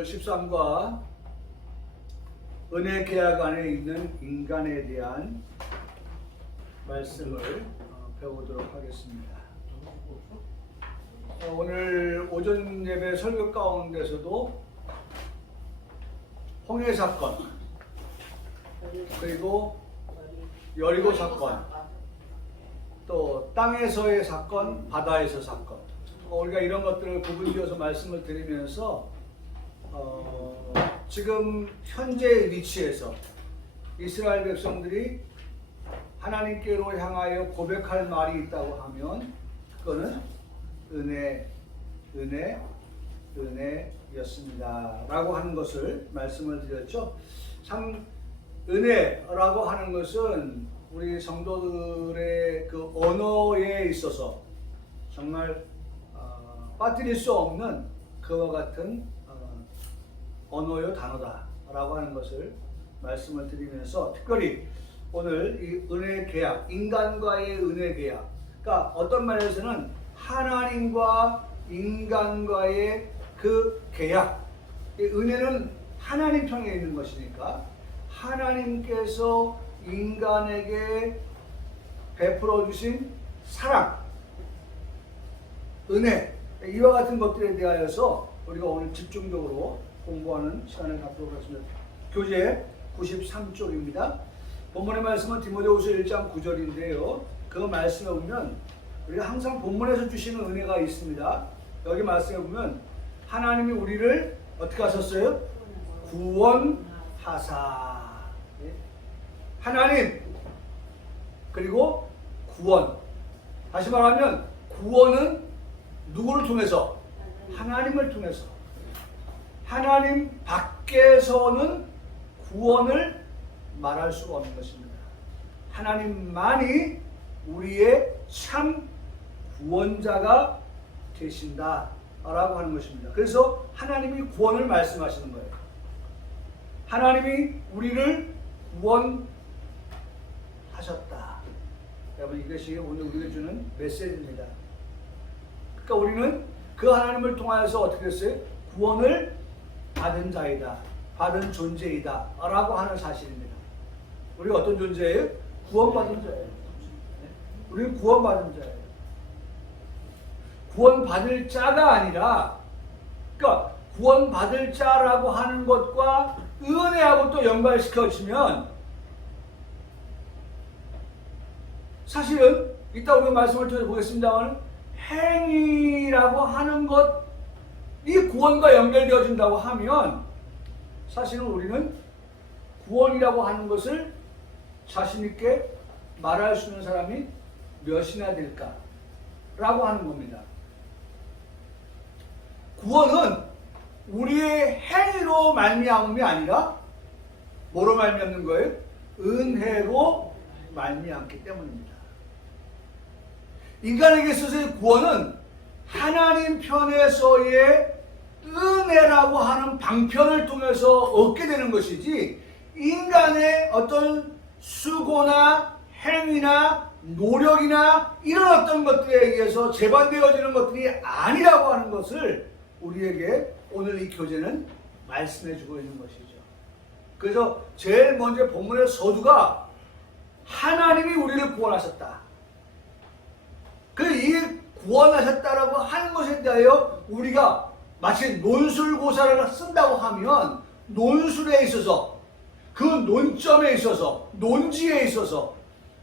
오늘 13과 은혜 계약 안에 있는 인간에 대한 말씀을 배우도록 하겠습니다. 오늘 오전 예배 설교 가운데서도 홍해 사건, 그리고 여리고 사건, 또 땅에서의 사건, 바다에서 사건, 우리가 이런 것들을 구분지어서 말씀을 드리면서 지금 현재의 위치에서 이스라엘 백성들이 하나님께로 향하여 고백할 말이 있다고 하면 그거는 은혜였습니다 라고 하는 것을 말씀을 드렸죠. 참 은혜라고 하는 것은 우리 성도들의 그 언어에 있어서 정말 빠뜨릴 수 없는 그와 같은 언어요 단어다라고 하는 것을 말씀을 드리면서 특별히 오늘 이 은혜 계약, 인간과의 은혜 계약, 그러니까 어떤 말에서는 하나님과 인간과의 그 계약, 이 은혜는 하나님 편에 있는 것이니까 하나님께서 인간에게 베풀어 주신 사랑, 은혜, 이와 같은 것들에 대하여서 우리가 오늘 집중적으로 공부하는 시간을 갖도록 하겠습니다. 교재 93쪽입니다. 본문의 말씀은 디모데후서 1장 9절인데요. 그 말씀에 보면 우리가 항상 본문에서 주시는 은혜가 있습니다. 여기 말씀에 보면 하나님이 우리를 어떻게 하셨어요? 구원하사. 하나님 그리고 구원. 다시 말하면 구원은 누구를 통해서? 하나님을 통해서. 하나님 밖에서는 구원을 말할 수가 없는 것입니다. 하나님만이 우리의 참 구원자가 되신다라고 하는 것입니다. 그래서 하나님이 구원을 말씀하시는 거예요. 하나님이 우리를 구원하셨다. 여러분, 이것이 오늘 우리에게 주는 메시지입니다. 그러니까 우리는 그 하나님을 통하여서 어떻게 됐어요? 구원을 받은 자이다, 받은 존재이다 라고 하는 사실입니다. 우리가 어떤 존재예요? 구원받은 자예요. 우리는 구원받은 자예요. 구원받을 자가 아니라, 그러니까 구원받을 자라고 하는 것과 은혜하고 또 연관시켜지면 사실은 이따 우리가 말씀을 드려보겠습니다만 행위라고 하는 것, 이 구원과 연결되어진다고 하면 사실은 우리는 구원이라고 하는 것을 자신있게 말할 수 있는 사람이 몇이나 될까라고 하는 겁니다. 구원은 우리의 행위로 말미암음이 아니라 뭐로 말미암는 거예요? 은혜로 말미암기 때문입니다. 인간에게 있어서의 구원은 하나님 편에서의 은혜라고 하는 방편을 통해서 얻게 되는 것이지 인간의 어떤 수고나 행위나 노력이나 이런 어떤 것들에 의해서 재반되어지는 것들이 아니라고 하는 것을 우리에게 오늘 이 교재는 말씀해 주고 있는 것이죠. 그래서 제일 먼저 본문의 서두가 하나님이 우리를 구원하셨다. 이 구원하셨다라고 하는 것에 대하여 우리가 마치 논술고사를 쓴다고 하면 논술에 있어서 그 논점에 있어서 논지에 있어서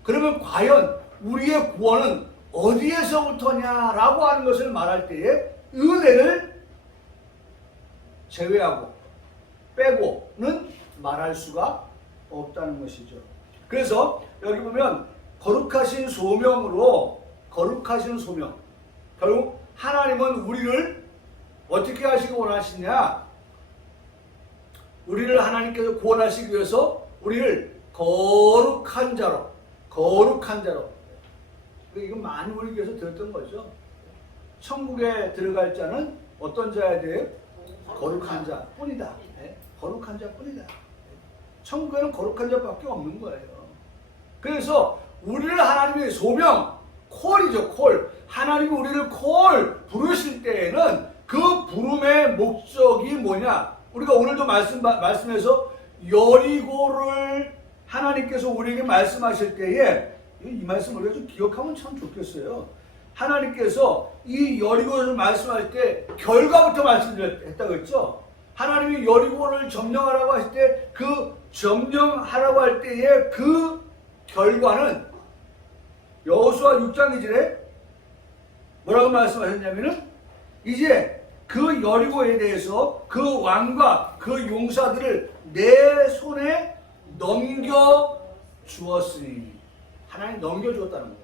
그러면 과연 우리의 구원은 어디에서부터냐라고 하는 것을 말할 때에 은혜를 제외하고 빼고는 말할 수가 없다는 것이죠. 그래서 여기 보면 거룩하신 소명으로, 거룩하신 소명, 결국 하나님은 우리를 어떻게 하시기 원하시냐? 우리를 하나님께서 구원하시기 위해서 우리를 거룩한 자로, 거룩한 자로. 이건 많이 우리 교회에서 들었던 거죠. 천국에 들어갈 자는 어떤 자에 대해? 거룩한 자 뿐이다. 거룩한 자 뿐이다. 천국에는 거룩한 자밖에 없는 거예요. 그래서 우리를 하나님의 소명, 콜이죠, 콜. 하나님이 우리를 콜 부르실 때에는 그 부름의 목적이 뭐냐? 우리가 오늘도 말씀에서 여리고를 하나님께서 우리에게 말씀하실 때에 이 말씀 우리가 좀 기억하면 참 좋겠어요. 하나님께서 이 여리고를 말씀할 때 결과부터 말씀했다고 했죠. 하나님이 여리고를 점령하라고 하실 때 그 점령하라고 할 때의 그 결과는 여호수아 6장 2절에 뭐라고 말씀하셨냐면은 이제 그 여리고에 대해서 그 왕과 그 용사들을 내 손에 넘겨 주었으니 하나님 넘겨 주었다는 거예요.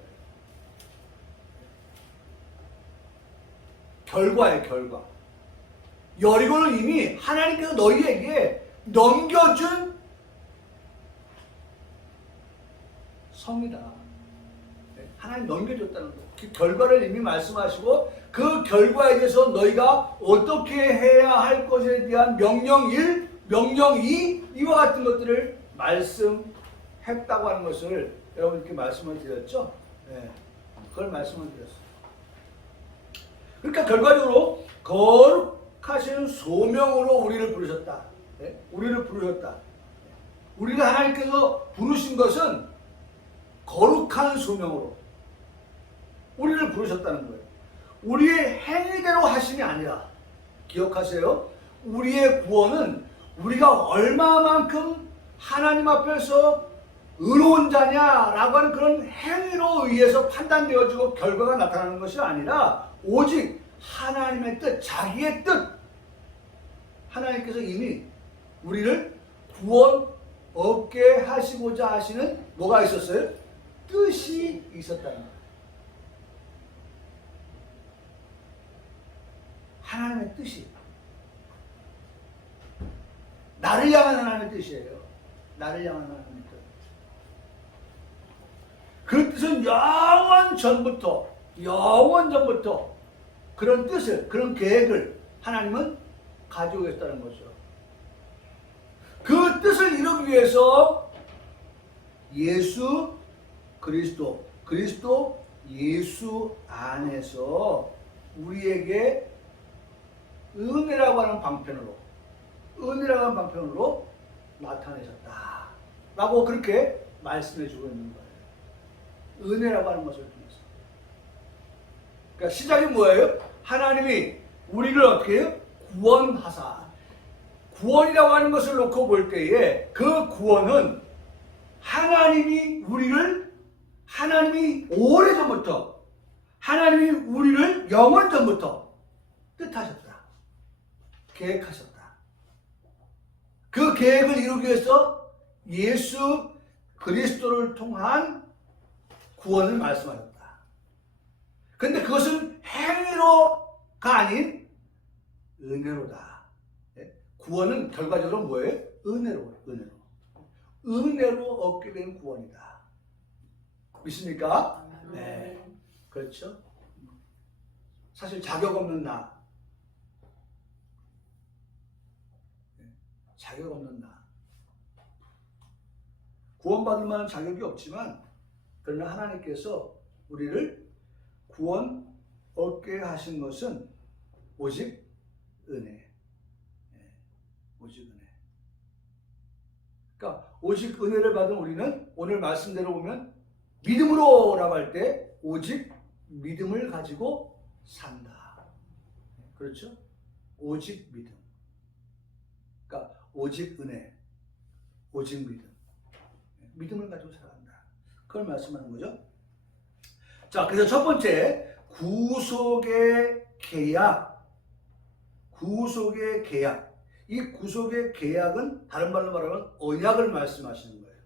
결과예요, 결과. 여리고는 이미 하나님께서 너희에게 넘겨준 성이다. 하나님 넘겨줬다는 거예요. 그 결과를 이미 말씀하시고 그 결과에 대해서 너희가 어떻게 해야 할 것에 대한 명령 1, 명령 2 이와 같은 것들을 말씀했다고 하는 것을 여러분께 말씀을 드렸죠. 네, 그걸 말씀을 드렸어요. 그러니까 결과적으로 거룩하신 소명으로 우리를 부르셨다. 네? 우리를 부르셨다. 우리를 하나님께서 부르신 것은 거룩한 소명으로 우리를 부르셨다는 거예요. 우리의 행위대로 하심이 아니라 기억하세요. 우리의 구원은 우리가 얼마만큼 하나님 앞에서 의로운 자냐라고 하는 그런 행위로 의해서 판단되어지고 결과가 나타나는 것이 아니라 오직 하나님의 뜻, 자기의 뜻. 하나님께서 이미 우리를 구원 얻게 하시고자 하시는 뭐가 있었어요? 뜻이 있었다는 거예요. 하나님의 뜻이. 나를 향한 하나님의 뜻이에요. 나를 향한 하나님의 뜻. 그 뜻은 영원 전부터 그런 뜻을, 그런 계획을 하나님은 가지고 계셨다는 거죠. 그 뜻을 이루기 위해서 예수 그리스도 예수 안에서 우리에게 은혜라고 하는 방편으로 나타내셨다 라고 그렇게 말씀해 주고 있는 거예요. 은혜라고 하는 것을 통해서. 그러니까 시작이 뭐예요? 하나님이 우리를 어떻게 해요? 구원하사. 구원이라고 하는 것을 놓고 볼 때에 그 구원은 하나님이 오래전부터 하나님이 우리를 영원전부터 뜻하셨다. 계획하셨다. 그 계획을 이루기 위해서 예수 그리스도를 통한 구원을 말씀하셨다. 근데 그것은 행위로가 아닌 은혜로다. 구원은 결과적으로 뭐예요? 은혜로 얻게 된 구원이다. 믿습니까? 네. 그렇죠? 사실 자격 없는 나. 자격 없는 나. 구원받을 만한 자격이 없지만 그러나 하나님께서 우리를 구원 얻게 하신 것은 오직 은혜. 오직 은혜. 그러니까 오직 은혜를 받은 우리는 오늘 말씀대로 보면 믿음으로라고 할 때 오직 믿음을 가지고 산다. 그렇죠? 오직 믿음. 그러니까 오직 은혜, 오직 믿음. 믿음을 가지고 살아간다. 그걸 말씀하는 거죠. 자, 그래서 첫 번째 구속의 계약. 구속의 계약. 이 구속의 계약은 다른 말로 말하면 언약을 말씀하시는 거예요.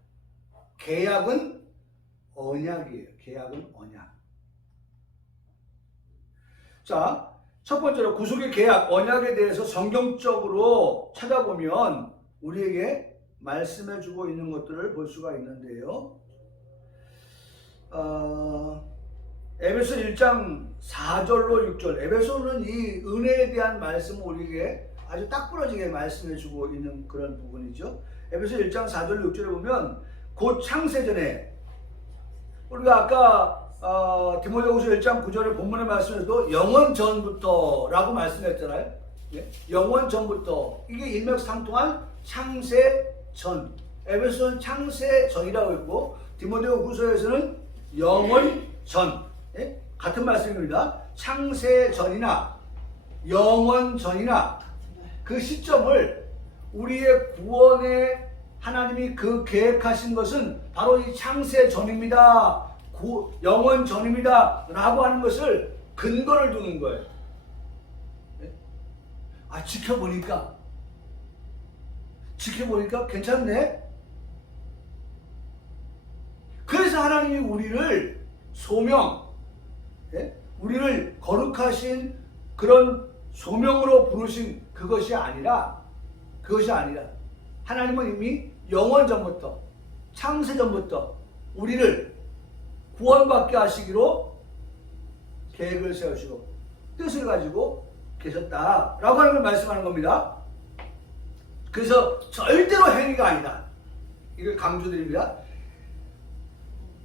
계약은 언약이에요. 계약은 언약. 자, 첫 번째로 구속의 계약, 언약에 대해서 성경적으로 찾아보면 우리에게 말씀해주고 있는 것들을 볼 수가 있는데요. 에베소 1장 4절로 6절. 에베소는 이 은혜에 대한 말씀을 우리에게 아주 딱 부러지게 말씀해주고 있는 그런 부분이죠. 에베소 1장 4절로 6절에 보면 곧 창세전에 우리가 아까 디모데후서 1장 9절의 본문의 말씀에서도 영원 전부터라고 말씀했잖아요. 예? 영원 전부터 이게 일맥상통한 창세 전. 에베소는 창세 전이라고 했고 디모데 후서에서는 영원 전. 예? 같은 말씀입니다. 창세 전이나 영원 전이나 그 시점을 우리의 구원에 하나님이 그 계획하신 것은 바로 이 창세 전입니다. 영원 전입니다. 라고 하는 것을 근거를 두는 거예요. 아, 지켜보니까 괜찮네? 그래서 하나님이 우리를 소명, 우리를 거룩하신 그런 소명으로 부르신 그것이 아니라 하나님은 이미 영원 전부터, 창세 전부터 우리를 구원받게 하시기로 계획을 세우시고 뜻을 가지고 계셨다라고 하는 걸 말씀하는 겁니다. 그래서 절대로 행위가 아니다. 이걸 강조드립니다.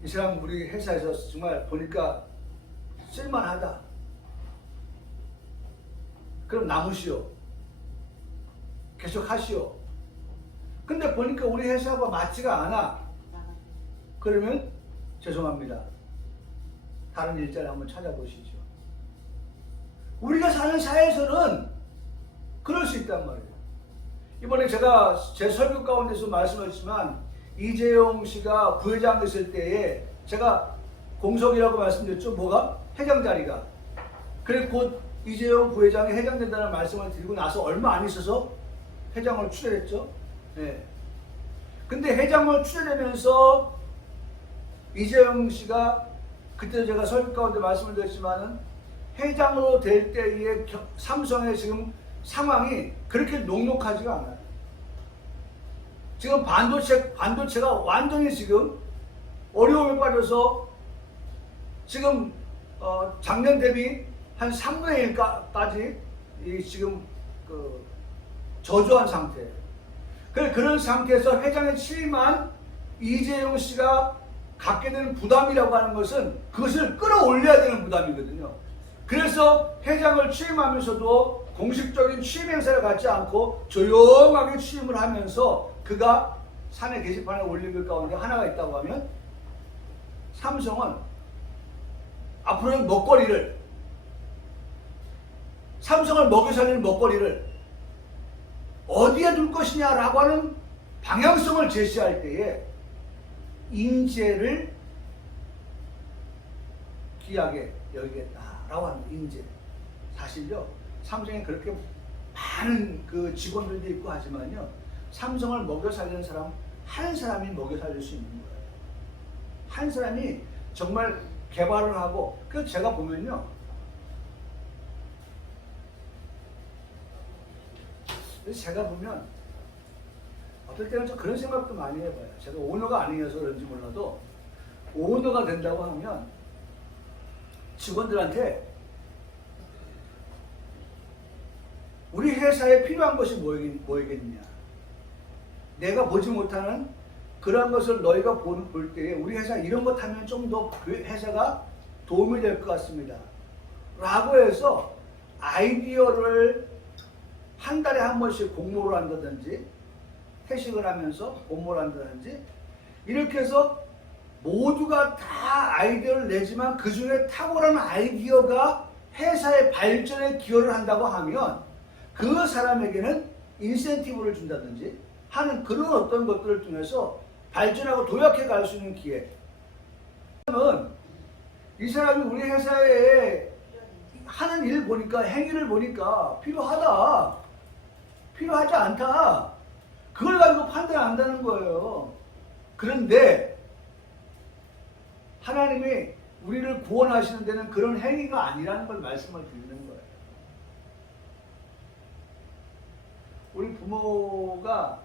이 사람 우리 회사에서 정말 보니까 쓸만하다. 그럼 남으시오. 계속 하시오. 근데 보니까 우리 회사가 맞지가 않아. 그러면 죄송합니다. 다른 일자리 한번 찾아보시죠. 우리가 사는 사회에서는 그럴 수 있단 말이에요. 이번에 제가 제 설교 가운데서 말씀하셨지만 이재용 씨가 부회장 됐을 때에 제가 공석이라고 말씀드렸죠. 뭐가? 회장 자리가. 그래 곧 이재용 부회장이 회장 된다는 말씀을 드리고 나서 얼마 안 있어서 회장을 추대했죠. 네. 근데 회장을 추대되면서 이재용 씨가 그때 제가 설교 가운데 말씀을 드렸지만은 회장으로 될 때의 삼성의 지금 상황이 그렇게 녹록하지가 않아요. 지금 반도체가 완전히 지금 어려움에 빠져서 지금 작년 대비 한 3분의 1까지 지금 저조한 상태예요. 그런 상태에서 회장에 취임한 이재용 씨가 갖게 되는 부담이라고 하는 것은 그것을 끌어올려야 되는 부담이거든요. 그래서 회장을 취임하면서도 공식적인 취임 행사를 갖지 않고 조용하게 취임을 하면서 그가 사내 게시판에 올린 것 가운데 하나가 있다고 하면 삼성은 앞으로는 삼성을 먹여 살리는 먹거리를 어디에 둘 것이냐라고 하는 방향성을 제시할 때에 인재를 귀하게 여기겠다라고 하는 인재. 사실요, 삼성에 그렇게 많은 그 직원들도 있고 하지만요, 삼성을 먹여 살리는 사람 한 사람이 먹여 살릴 수 있는 거예요. 한 사람이 정말 개발을 하고, 그래서 제가 보면요, 어떨 때는 좀 그런 생각도 많이 해봐요. 제가 오너가 아니어서 그런지 몰라도 오너가 된다고 하면 직원들한테 우리 회사에 필요한 것이 뭐이겠느냐, 내가 보지 못하는 그러한 것을 너희가 볼 때에 우리 회사 이런 것 하면 좀 더 그 회사가 도움이 될 것 같습니다 라고 해서 아이디어를 한 달에 한 번씩 공모를 한다든지 회식을 하면서 공모를 한다든지 이렇게 해서 모두가 다 아이디어를 내지만 그 중에 탁월한 아이디어가 회사의 발전에 기여를 한다고 하면 그 사람에게는 인센티브를 준다든지 하는 그런 어떤 것들을 통해서 발전하고 도약해 갈 수 있는 기회. 이 사람이 우리 회사에 하는 일 보니까, 행위를 보니까 필요하지 않다. 그걸 가지고 판단한다는 거예요. 그런데 하나님이 우리를 구원하시는 데는 그런 행위가 아니라는 걸 말씀을 드리는 거예요. 우리 부모가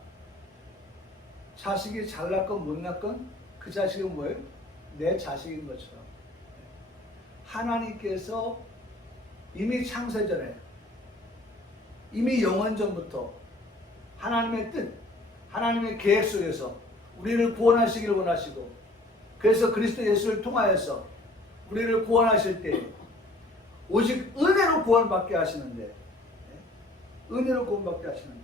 자식이 잘났건 못났건 그 자식은 뭐예요? 내 자식인 것처럼. 하나님께서 이미 창세전에, 이미 영원전부터 하나님의 뜻, 하나님의 계획 속에서 우리를 구원하시기를 원하시고, 그래서 그리스도 예수를 통하여서 우리를 구원하실 때 오직 은혜로 구원받게 하시는데, 은혜로 구원받게 하시는데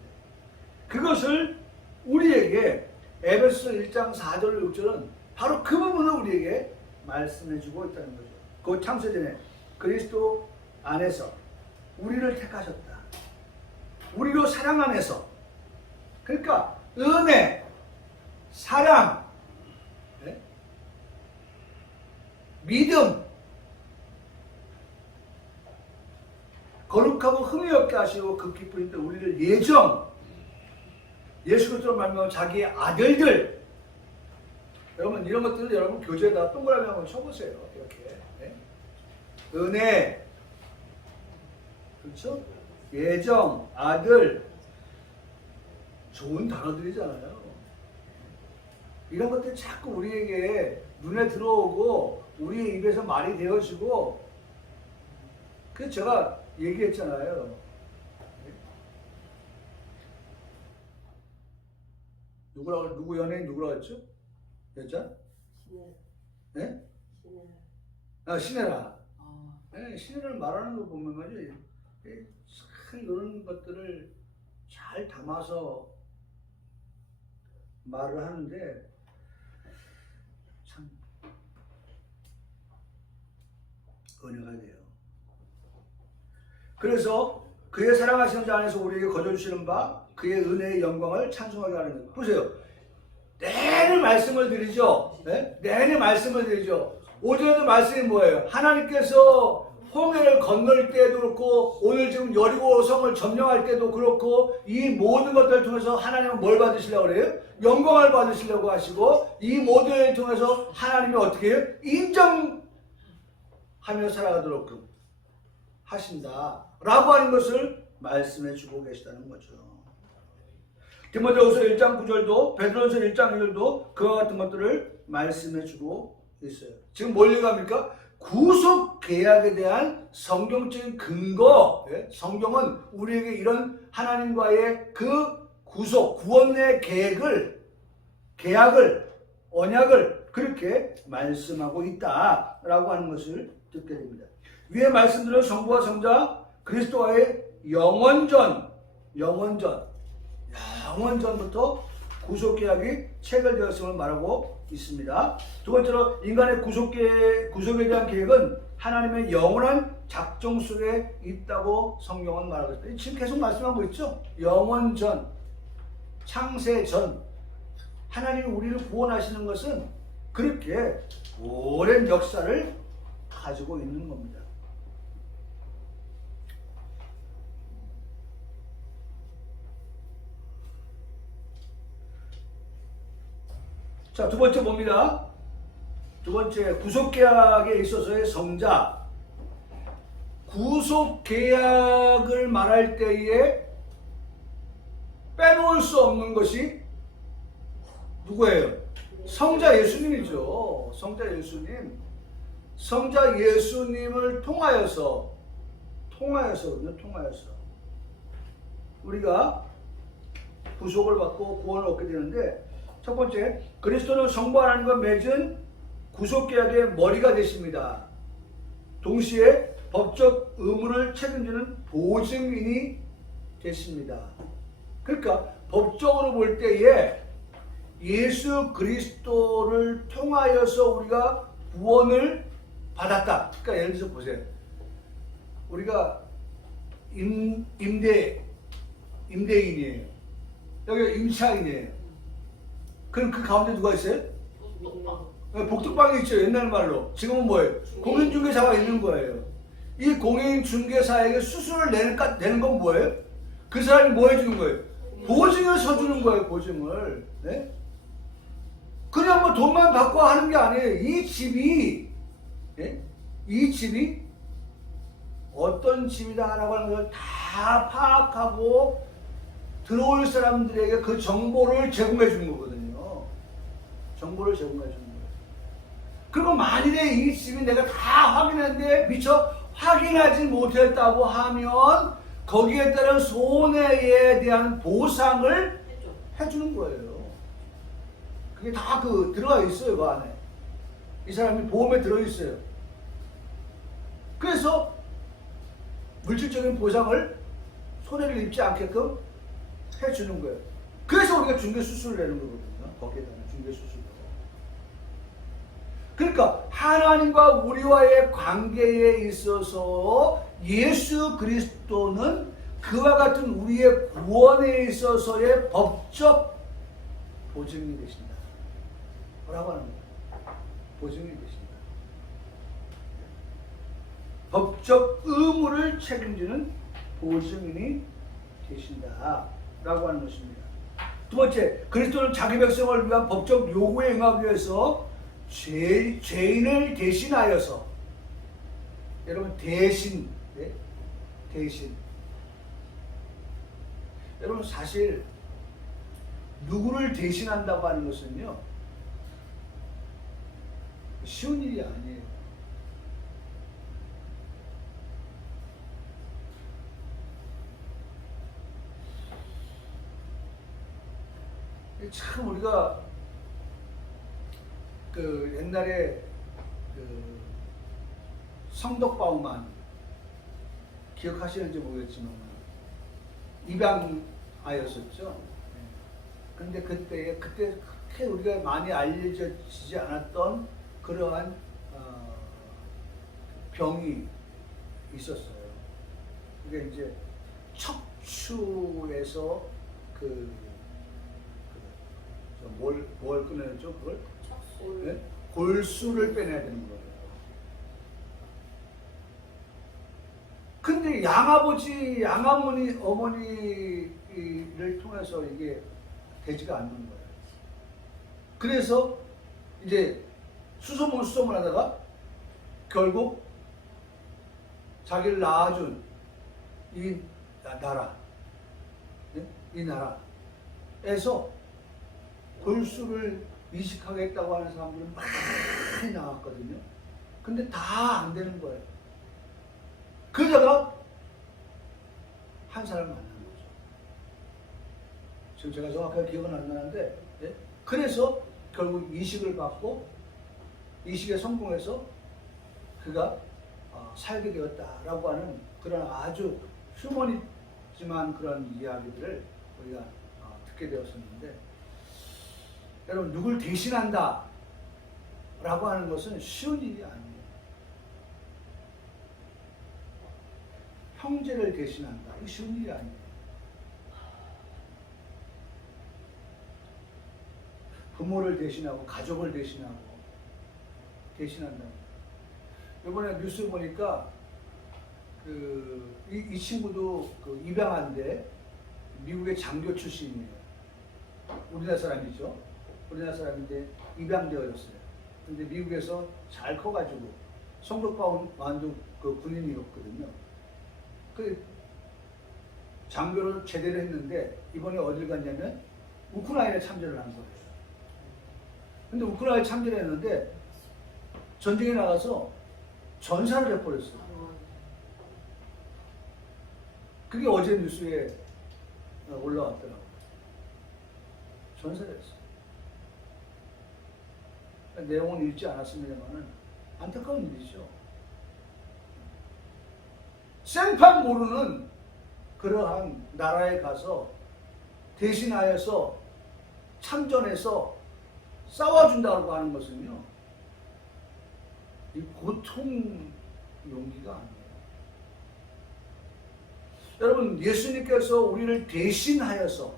그것을 우리에게 에베소 1장 4절 6절은 바로 그 부분을 우리에게 말씀해주고 있다는 거죠. 그 창세전에 그리스도 안에서 우리를 택하셨다. 우리로 사랑 안에서. 그러니까 은혜, 사랑, 네? 믿음, 거룩하고 흠이 없게 하시고 그 기쁘신 때 우리를 예정, 예수 그리스도로 말미암아 자기의 아들들. 여러분 이런 것들을 여러분 교재에다 동그라미 한번 쳐보세요. 이렇게 네? 은혜, 그렇죠? 예정, 아들, 좋은 단어들이잖아요. 이런 것들이 자꾸 우리에게 눈에 들어오고 우리의 입에서 말이 되어지고 그래서 제가 얘기했잖아요. 누구 연예인 누구라고 했죠? 여자? 네? 신혜라. 네, 신혜를 말하는 거 보면 말이죠. 참 이런 것들을 잘 담아서 말을 하는데 참 은혜가 돼요. 그래서 그의 사랑하시는 자 안에서 우리에게 거저주시는 바 그의 은혜의 영광을 찬송하게 하는 것. 보세요. 내내 말씀을 드리죠. 네? 내내 말씀을 드리죠. 오전에도 말씀이 뭐예요? 하나님께서 홍해를 건널 때도 그렇고 오늘 지금 여리고 성을 점령할 때도 그렇고 이 모든 것들을 통해서 하나님은 뭘 받으시려고 그래요? 영광을 받으시려고 하시고 이 모든 일을 통해서 하나님이 어떻게 해요? 인정하며 살아가도록 하신다 라고 하는 것을 말씀해 주고 계시다는 거죠. 디모데후서 1장 9절도 베드로전서 1장 1절도 그와 같은 것들을 말씀해 주고 있어요. 지금 뭘 얘기합니까? 구속 계약에 대한 성경적인 근거. 성경은 우리에게 이런 하나님과의 그 구속, 구원의 계약을, 언약을 그렇게 말씀하고 있다라고 하는 것을 듣게 됩니다. 위에 말씀드린 성부와 성자 그리스도와의 영원전부터 구속계약이 체결되었음을 말하고 있습니다. 두 번째로 인간의 구속에 대한 계획은 하나님의 영원한 작정 속에 있다고 성경은 말하고 있습니다. 지금 계속 말씀하고 있죠. 영원전, 창세전 하나님이 우리를 구원하시는 것은 그렇게 오랜 역사를 가지고 있는 겁니다. 자, 두 번째 봅니다. 두 번째, 구속계약에 있어서의 성자. 구속계약을 말할 때에 빼놓을 수 없는 것이 누구예요? 성자 예수님이죠. 성자 예수님. 성자 예수님을 통하여서 우리가 구속을 받고 구원을 얻게 되는데 첫 번째, 그리스도는 성부 하나님과 맺은 구속계약의 머리가 되십니다. 동시에 법적 의무를 책임지는 보증인이 되십니다. 그러니까 법적으로 볼 때에 예수 그리스도를 통하여서 우리가 구원을 받았다. 그러니까 예를 들어서 보세요. 우리가 임대인이에요. 여기 임차인이에요. 그럼 그 가운데 누가 있어요? 복덕방이 있죠. 옛날 말로. 지금은 뭐예요? 공인중개사가 있는 거예요. 이 공인중개사에게 수수료를 내는 건 뭐예요? 그 사람이 뭐 해주는 거예요? 보증을 서주는 거예요. 보증을. 네? 그냥 뭐 돈만 받고 하는 게 아니에요. 이 집이 어떤 집이다라고 하는 걸 다 파악하고 들어올 사람들에게 그 정보를 제공해 주는 거거든요. 정보를 제공해 주는 거예요. 그리고 만일에 이 집이 내가 다 확인했는데 미처 확인하지 못했다고 하면 거기에 따른 손해에 대한 보상을 해주는 거예요. 그게 다 들어가 있어요. 그 안에. 이 사람이 보험에 들어있어요. 그래서 물질적인 보상을 손해를 입지 않게끔 해주는 거예요. 그래서 우리가 중개수수를 내는 거거든요. 거기에다가 중개수수를. 그러니까 하나님과 우리와의 관계에 있어서 예수 그리스도는 그와 같은 우리의 구원에 있어서의 법적 보증이 되신다. 뭐라고 하는 거예요? 보증이 되신다. 법적 의무를 책임지는 보증인이 되신다. 라고 하는 것입니다. 두 번째, 그리스도는 자기 백성을 위한 법적 요구에 응하기 위해서 죄인을 대신하여서, 여러분 대신, 네? 대신. 여러분 사실 누구를 대신한다고 하는 것은요 쉬운 일이 아니에요. 참 우리가 그 옛날에 그 성덕바우만 기억하시는지 모르겠지만 입양아였었죠. 근데 그때 그렇게 우리가 많이 알려지지 않았던 그러한 병이 있었어요. 그게 이제 척추에서 뭘 꺼내죠? 그걸? 네? 골수를 빼내야 되는 거예요. 근데 양아버지, 양어머니, 어머니를 통해서 이게 되지가 않는 거예요. 그래서 이제 수소문 하다가 결국 자기를 낳아준 이 나라, 네? 이 나라에서 골수를 이식하겠다고 하는 사람들이 많이 나왔거든요. 근데 다 안 되는 거예요. 그러다가 한 사람을 만난 거죠. 지금 제가 정확하게 기억은 안 나는데, 네? 그래서 결국 이식을 받고 이식에 성공해서 그가 살게 되었다라고 하는 그런 아주 휴머니지만 그런 이야기들을 우리가 듣게 되었었는데, 여러분 누굴 대신한다 라고 하는 것은 쉬운 일이 아니에요. 형제를 대신한다. 이거 쉬운 일이 아니에요. 부모를 대신하고 가족을 대신한다. 이번에 뉴스 보니까 이 친구도 입양한데 미국의 장교 출신이에요. 우리나라 사람이죠. 우리나라 사람인데 입양되어졌어요. 근데 미국에서 잘 커가지고 성덕바우만도 그 군인이었거든요. 그 장교를 제대로 했는데 이번에 어딜 갔냐면 우크라이나에 참전을 한 거예요. 근데 우크라이나에 참전을 했는데 전쟁에 나가서 전사를 해버렸어요. 그게 어제 뉴스에 올라왔더라고요. 전사를 했어요. 내용은 읽지 않았습니다만 안타까운 일이죠. 생판 모르는 그러한 나라에 가서 대신하여서 참전해서 싸워준다고 하는 것은요, 이 보통 용기가 아니에요. 여러분, 예수님께서 우리를 대신하여서,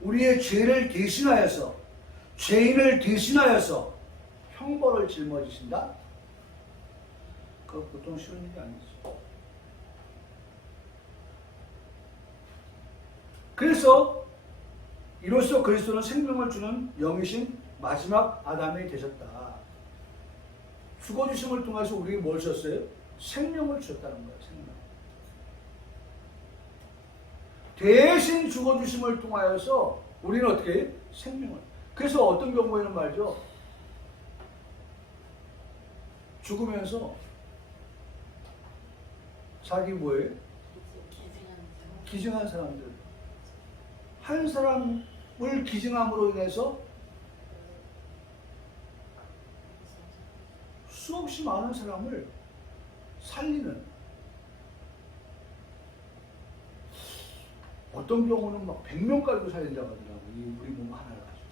우리의 죄를 대신하여서, 죄인을 대신하여서 형벌을 짊어지신다? 그거 보통 쉬운 일이 아니죠. 그래서 이로써 그리스도는 생명을 주는 영이신 마지막 아담이 되셨다. 죽어주심을 통해서 우리에게 뭘 주셨어요? 생명을 주셨다는 거예요. 생명. 대신 죽어주심을 통하여서 우리는 어떻게 해요? 생명을. 그래서 어떤 경우에는 말이죠, 죽으면서 자기 뭐예요? 기증한 사람들. 한 사람을 기증함으로 인해서 수없이 많은 사람을 살리는, 어떤 경우는 막 100명까지도 살린다고 하더라고. 이 우리 몸 하나를 가지고.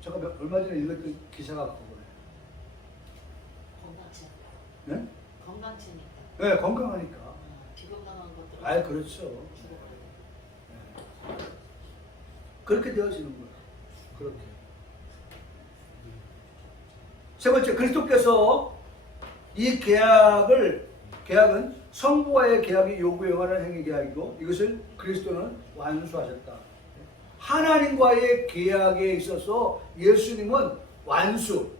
제가 얼마 전에 읽었던 기사가 그거예요. 건강체. 네? 건강체니까. 네, 건강하니까. 비건강한 것들은. 아, 그렇죠. 죽어버려요. 네. 그렇게 되어지는 거예요. 그렇게. 세 번째, 그리스도께서 이 계약은 성부와의 계약이 요구에 관한 행위 계약이고 이것을 그리스도는 완수하셨다. 하나님과의 계약에 있어서 예수님은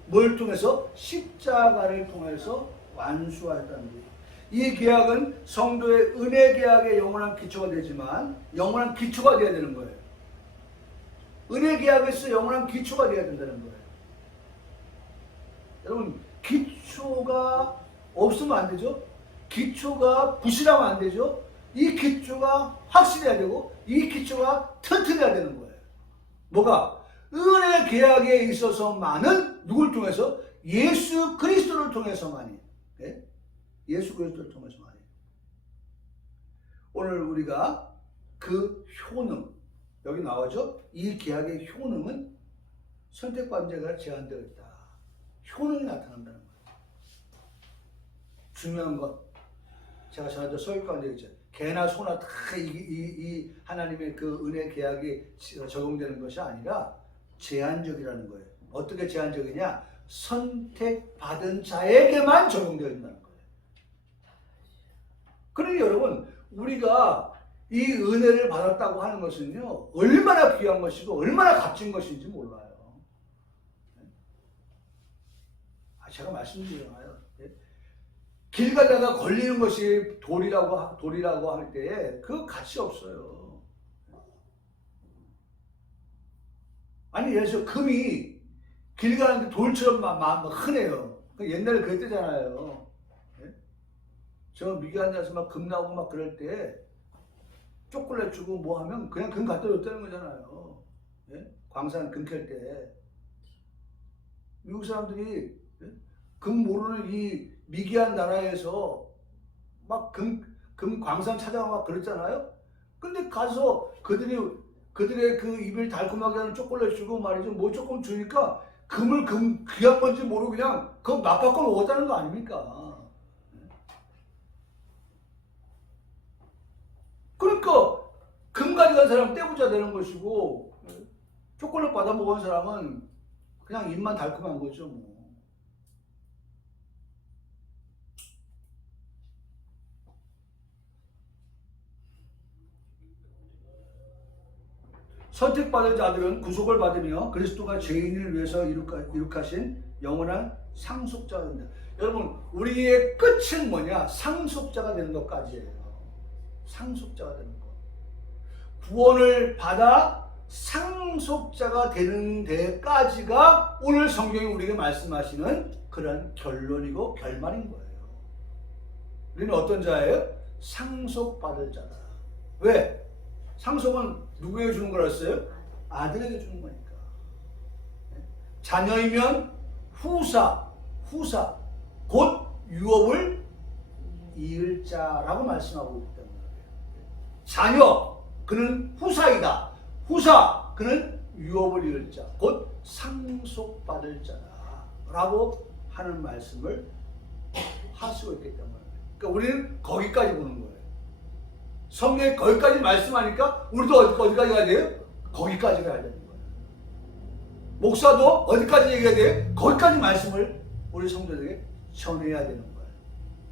뭘 통해서? 십자가를 통해서 완수하셨다는 거예요. 이 계약은 성도의 은혜 계약의 영원한 기초가 되지만 영원한 기초가 되어야 되는 거예요. 은혜 계약에서 영원한 기초가 되어야 된다는 거예요. 여러분, 기초가 없으면 안 되죠? 기초가 부실하면 안 되죠? 이 기초가 확실해야 되고 이 기초가 튼튼해야 되는 거예요. 뭐가? 은혜 계약에 있어서만은 누굴 통해서? 예수 그리스도를 통해서만이. 네? 예수 그리스도를 통해서만이. 오늘 우리가 그 효능, 여기 나오죠? 이 계약의 효능은 선택받은 자가 제한되어 있다. 효능이 나타난다는 거예요. 중요한 것, 제가 전에도 서울 가운데 있죠. 개나 소나 다 이 하나님의 그 은혜 계약이 적용되는 것이 아니라 제한적이라는 거예요. 어떻게 제한적이냐? 선택받은 자에게만 적용되어 있다는 거예요. 그러니 여러분, 우리가 이 은혜를 받았다고 하는 것은요, 얼마나 귀한 것이고 얼마나 값진 것인지 몰라요. 제가 말씀드리잖아요. 길 가다가 걸리는 것이 돌이라고 할 때에 그 가치 없어요. 아니, 예를 들어서 금이 길 가는데 돌처럼 막 흔해요. 옛날에 그랬대잖아요. 저 미개 앉아서 막 금 나오고 막 그럴 때 초콜릿 주고 뭐 하면 그냥 금 갖다 줬다는 거잖아요. 광산 금 캘 때. 미국 사람들이 금 모르는 이 미개한 나라에서 막 금 광산 찾아가 막 그랬잖아요. 근데 가서 그들의 그 입을 달콤하게 하는 초콜릿 주고 말이죠. 뭐 조금 주니까 금을 귀한 건지 모르고 그냥 그거 맛바꿔 먹었다는 거 아닙니까? 그러니까 금 가져간 사람은 떼부자 되는 것이고 초콜릿 받아 먹은 사람은 그냥 입만 달콤한 거죠. 뭐. 선택받은 자들은 구속을 받으며 그리스도가 죄인을 위해서 이룩하신 영원한 상속자가 된다. 여러분, 우리의 끝은 뭐냐? 상속자가 되는 것까지예요. 상속자가 되는 것. 구원을 받아 상속자가 되는 데까지가 오늘 성경이 우리에게 말씀하시는 그런 결론이고 결말인 거예요. 우리는 어떤 자예요? 상속받을 자다. 왜? 상속은 누구에게 주는 거랬어요? 아들에게 주는 거니까. 자녀이면 후사, 곧 유업을 이을 자라고 말씀하고 있기 때문에. 자녀, 그는 후사이다. 후사, 그는 유업을 이을 자, 곧 상속받을 자다. 라고 하는 말씀을 하시고 있기 때문에. 그러니까 우리는 거기까지 보는 거예요. 성경에 거기까지 말씀하니까 우리도 어디까지 가야 돼요? 거기까지 가야 되는 거예요. 목사도 어디까지 얘기해야 돼요? 거기까지 말씀을 우리 성도들에게 전해야 되는 거예요.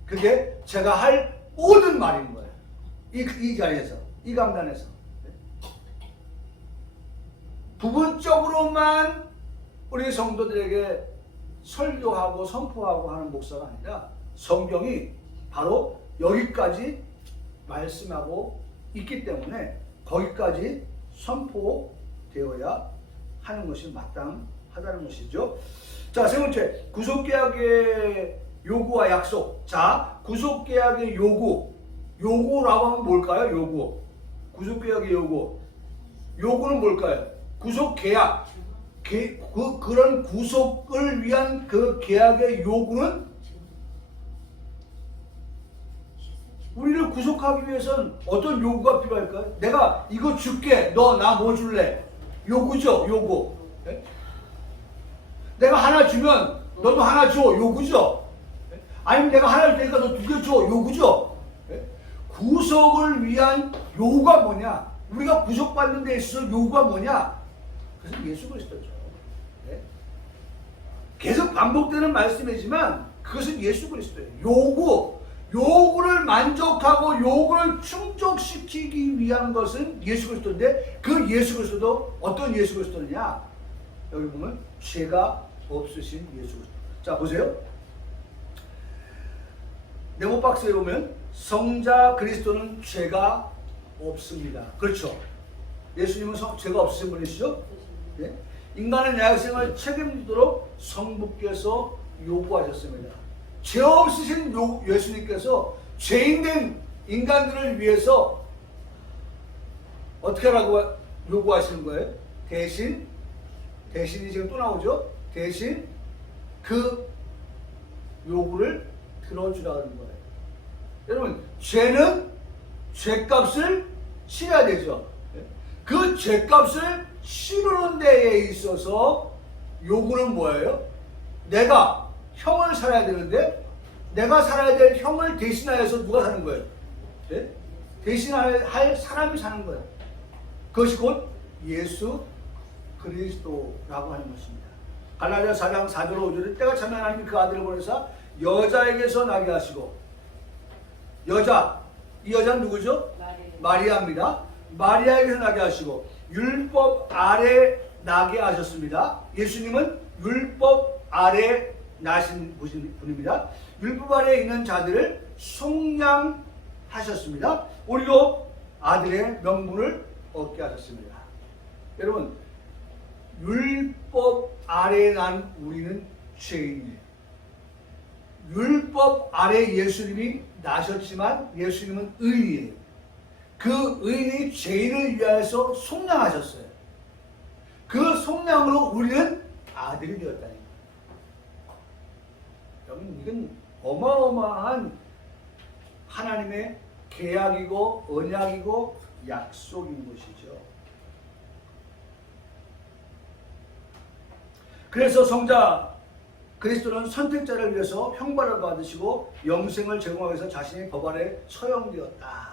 그게 제가 할 모든 말인 거예요. 이 자리에서, 이 강단에서. 부분적으로만 우리 성도들에게 설교하고 선포하고 하는 목사가 아니라 성경이 바로 여기까지 말씀하고 있기 때문에 거기까지 선포되어야 하는 것이 마땅하다는 것이죠. 자, 세 번째, 구속계약의 요구와 약속. 자, 구속계약의 요구라고 하면 뭘까요? 요구. 구속계약의 요구는 뭘까요? 구속계약. 그런 구속을 위한 그 계약의 요구는 우리를 구속하기 위해서는 어떤 요구가 필요할까요? 내가 이거 줄게. 너 나 뭐 줄래? 요구죠. 요구. 네? 내가 하나 주면 너도 하나 줘. 요구죠. 네? 아니면 내가 하나 줄 테니까 너 두 개 줘. 요구죠. 네? 구속을 위한 요구가 뭐냐? 우리가 구속받는 데 있어서 요구가 뭐냐? 그것은 예수 그리스도죠. 네? 계속 반복되는 말씀이지만 그것은 예수 그리스도예요. 요구를 만족하고 요구를 충족시키기 위한 것은 예수 그리스도인데 그 예수 그리스도도 어떤 예수 그리스도냐? 여기 보면 죄가 없으신 예수 그리스도. 자 보세요. 네모박스에 보면 성자 그리스도는 죄가 없습니다. 그렇죠. 예수님은 죄가 없으신 분이시죠. 네? 인간의 야생을 책임지도록 성부께서 요구하셨습니다. 죄 없으신 예수님께서 죄인된 인간들을 위해서 어떻게 하라고 요구하시는 거예요? 대신이 지금 또 나오죠? 대신 그 요구를 들어주라는 거예요. 여러분, 죄는 죄값을 치러야 되죠. 그 죄값을 치르는 데에 있어서 요구는 뭐예요? 내가 형을 살아야 되는데 내가 살아야 될 형을 대신하여서 누가 사는 거예요? 네? 대신할 사람이 사는 거예요. 그것이 곧 예수 그리스도라고 하는 것입니다. 갈라디아 4장 4절 5절에 때가 차면 하나님이 그 아들을 보내사 여자에게서 나게 하시고 이 여자는 누구죠? 마리아입니다. 마리아에게서 나게 하시고 율법 아래 나게 하셨습니다. 예수님은 율법 아래 나신 분입니다. 율법 아래에 있는 자들을 속량하셨습니다. 우리도 아들의 명분을 얻게 하셨습니다. 여러분, 율법 아래에 난 우리는 죄인이에요. 율법 아래 예수님이 나셨지만 예수님은 의인이에요. 그 의인이 죄인을 위하여서 속량하셨어요. 그 속량으로 우리는 아들이 되었다니. 여러분, 이건 어마어마한 하나님의 계약이고 언약이고 약속인 것이죠. 그래서 성자 그리스도는 선택자를 위해서 형벌을 받으시고 영생을 제공하기 위해서 자신의 법 아래 처형되었다.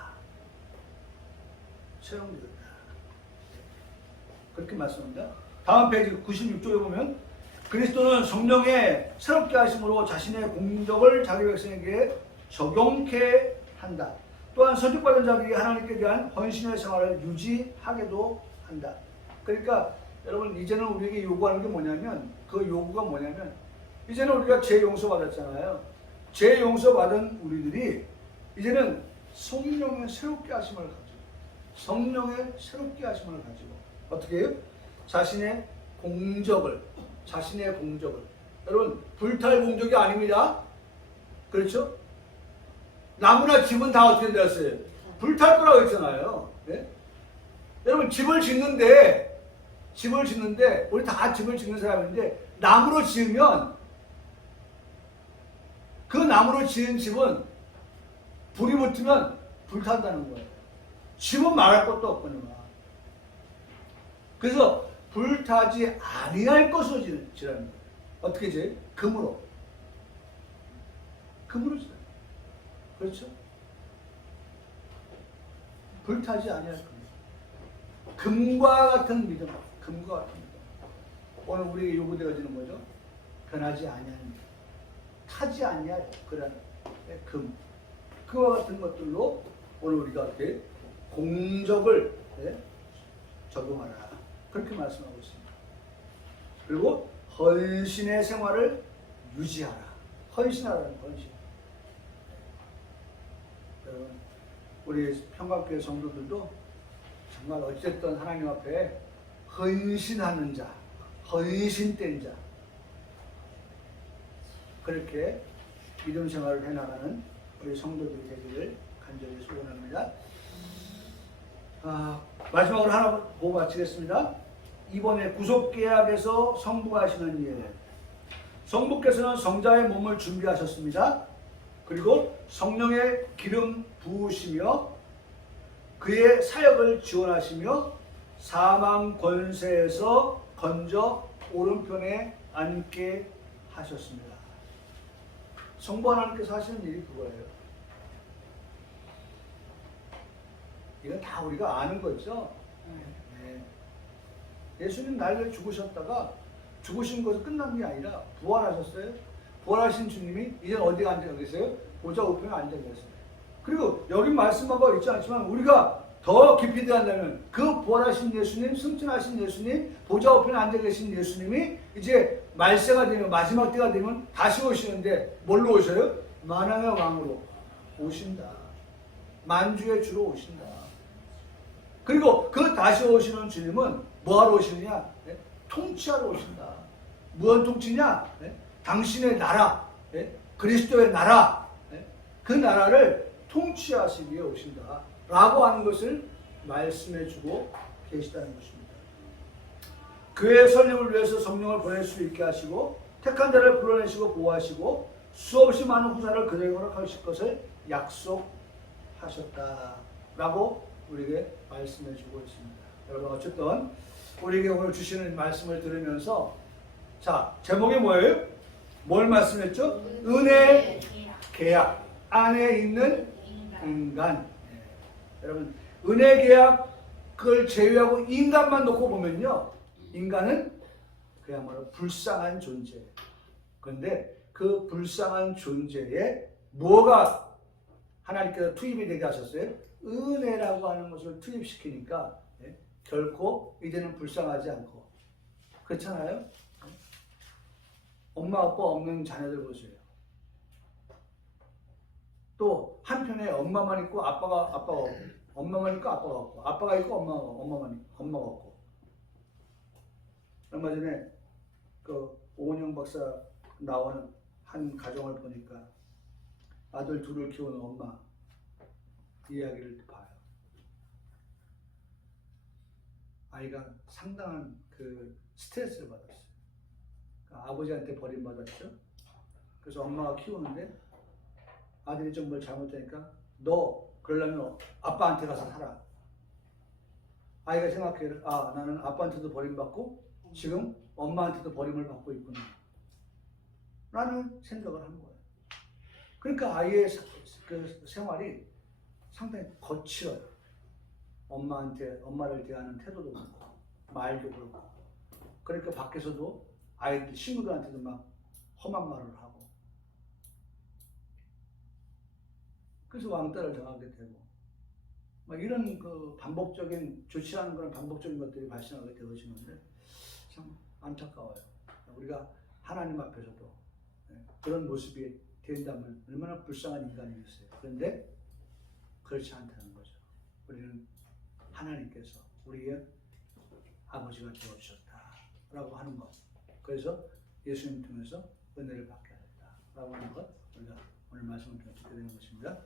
그렇게 말씀합니다. 다음 페이지 96쪽에 보면 그리스도는 성령의 새롭게 하심으로 자신의 공덕을 자기 백성에게 적용케 한다. 또한 선택받은 자들이 하나님께 대한 헌신의 생활을 유지하게도 한다. 그러니까 여러분, 이제는 우리에게 요구하는 게 뭐냐면, 그 요구가 뭐냐면, 이제는 우리가 죄 용서받았잖아요. 죄 용서받은 우리들이 이제는 성령의 새롭게 하심을 가지고, 어떻게 해요? 자신의 공적을, 여러분, 불탈 공적이 아닙니다. 그렇죠? 나무나 집은 다 어떻게 되었어요? 불탈 거라고 했잖아요. 네? 여러분, 집을 짓는데 우리 다 집을 짓는 사람인데 나무로 지으면 그 나무로 지은 집은 불이 붙으면 불탄다는 거예요. 집은 말할 것도 없거든요. 그래서 불타지 아니할 것으로 지라는 거예요. 어떻게 지어요? 금으로 지어요. 그렇죠? 불타지 아니할 겁니다. 금과 같은 믿음. 오늘 우리에게 요구되어지는 거죠. 변하지 아니하는 타지 아니할 그런 금. 그와 같은 것들로 오늘 우리가 어떻게 공적을 적용하라. 그렇게 말씀하고 있습니다. 그리고 헌신의 생활을 유지하라. 헌신하라는 헌신. 여러분, 우리 평강교회 성도들도 정말 어쨌든 하나님 앞에 헌신하는 자, 헌신된 자, 그렇게 믿음 생활을 해나가는 우리 성도들이 되기를 간절히 소원합니다. 마지막으로 하나 보고 마치겠습니다. 이번에 구속계약에서 성부가 하시는 일. 성부께서는 성자의 몸을 준비하셨습니다. 그리고 성령의 기름 부으시며 그의 사역을 지원하시며 사망 권세에서 건져 오른편에 앉게 하셨습니다. 성부 하나님께서 하시는 일이 그거예요. 이건 다 우리가 아는 거죠. 네. 예수님 날에 죽으셨다가 죽으신 것은 끝난 게 아니라 부활하셨어요. 부활하신 주님이 이제 어디에 앉아 계세요? 보좌 우편에 앉아 계세요. 그리고 여기 말씀만 봐 있지 않지만 우리가 더 깊이 들어간다면 그 부활하신 예수님, 승천하신 예수님, 보좌 우편에 앉아 계신 예수님이 이제 말세가 되면 마지막 때가 되면 다시 오시는데 뭘로 오셔요? 만왕의 왕으로 오신다. 만주의 주로 오신다. 그리고 그 다시 오시는 주님은 뭐하러 오시느냐? 네? 통치하러 오신다. 무슨 통치냐? 네? 당신의 나라, 네? 그리스도의 나라, 네? 그 나라를 통치하시기 위해 오신다 라고 하는 것을 말씀해주고 계시다는 것입니다. 교회의 설립을 위해서 성령을 보낼 수 있게 하시고 택한 자를 불러내시고 보호하시고 수없이 많은 후사를 그들에게 허락하실 것을 약속하셨다 라고 우리에게 말씀해주고 있습니다. 여러분 어쨌든 우리에게 오늘 주시는 말씀을 들으면서 자 제목이 뭐예요? 뭘 말씀했죠? 은혜 계약 안에 있는 인간. 네. 여러분 은혜 계약을 제외하고 인간만 놓고 보면요, 인간은 그야말로 불쌍한 존재. 그런데 그 불쌍한 존재에 뭐가 하나님께서 투입이 되게 하셨어요? 은혜라고 하는 것을 투입시키니까 네? 결코 이제는 불쌍하지 않고 그렇잖아요. 엄마 아빠 없는 자녀들 보세요. 또 한편에 엄마만 있고 아빠가 없고, 엄마만 있고 아빠가 없고, 아빠가 있고 엄마가 없고. 얼마 전에 그 오은영 박사 나오는 한 가정을 보니까 아들 둘을 키우는 엄마 이야기를 봐요. 아이가 상당한 그 스트레스를 받았어요. 그러니까 아버지한테 버림받았죠. 그래서 엄마가 키우는데 아들이 좀 뭘 잘못하니까 너 그러려면 아빠한테 가서 살아. 아이가 생각해, 아 나는 아빠한테도 버림받고 지금 엄마한테도 버림을 받고 있구나 라는 생각을 한 거예요. 그러니까 아이의 그 생활이 상당히 거칠어요. 엄마를 대하는 태도도 그렇고 말도 그렇고. 그러니까 밖에서도 아이들 친구들한테도 막 험한 말을 하고. 그래서 왕따를 당하게 되고 막 이런 그 반복적인 좋지 않은 그런 반복적인 것들이 발생하게 되어지는데 참 안타까워요. 우리가 하나님 앞에서도 그런 모습이 된다면 얼마나 불쌍한 인간이겠어요. 그런데 그렇지 않다는 거죠. 우리는 하나님께서 우리의 아버지가 되어주셨다라고 하는 것. 그래서 예수님 통해서 은혜를 받게 하셨다라고 하는 것 우리가 오늘 말씀을 통해 듣게 되는 것입니다.